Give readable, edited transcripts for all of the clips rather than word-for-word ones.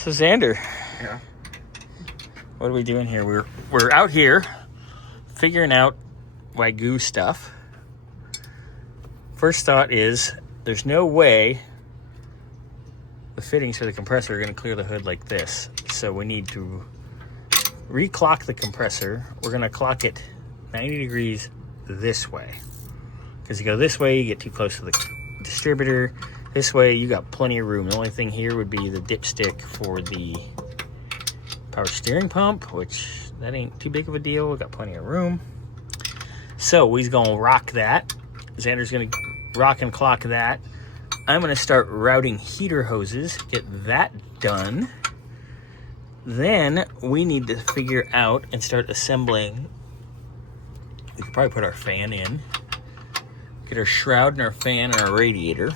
So Xander, Yeah. what are we doing here? We're out here figuring out Wagyu stuff. First thought is there's no way the fittings for the compressor are going to clear the hood like this. So we need to reclock the compressor. We're going to clock it 90 degrees this way. Because you go this way, you get too close to the distributor. This way, you got plenty of room. The only thing here would be the dipstick for the power steering pump, which that ain't too big of a deal. We got plenty of room. So we's gonna rock that. Xander's gonna rock and clock that. I'm gonna start routing heater hoses, get that done. Then we need to figure out and start assembling. We could probably put our fan in. Get our shroud and our fan and our radiator.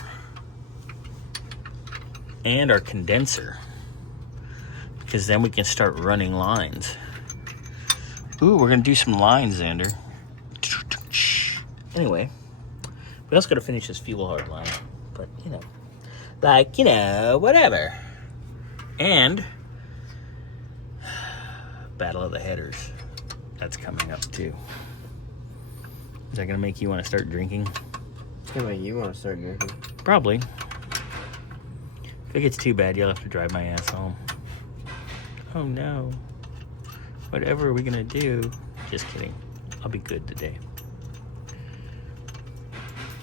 And our condenser, because then we can start running lines. Ooh, we're gonna do some lines, Xander. Anyway, we also gotta finish this fuel hard line, but whatever. And Battle of the Headers, that's coming up too. Is that gonna make you want to start drinking? It's gonna make you want to start drinking. Probably. If it gets too bad, you'll have to drive my ass home. Oh no. Whatever are we gonna do? Just kidding. I'll be good today.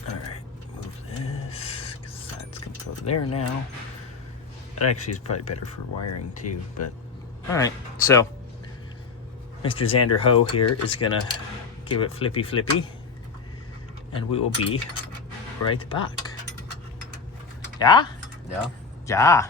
Alright, move this, because that's gonna go there now. That actually is probably better for wiring too, but alright, so Mr. Xander Ho here is gonna give it flippy, and we will be right back. Yeah? Yeah. Yeah.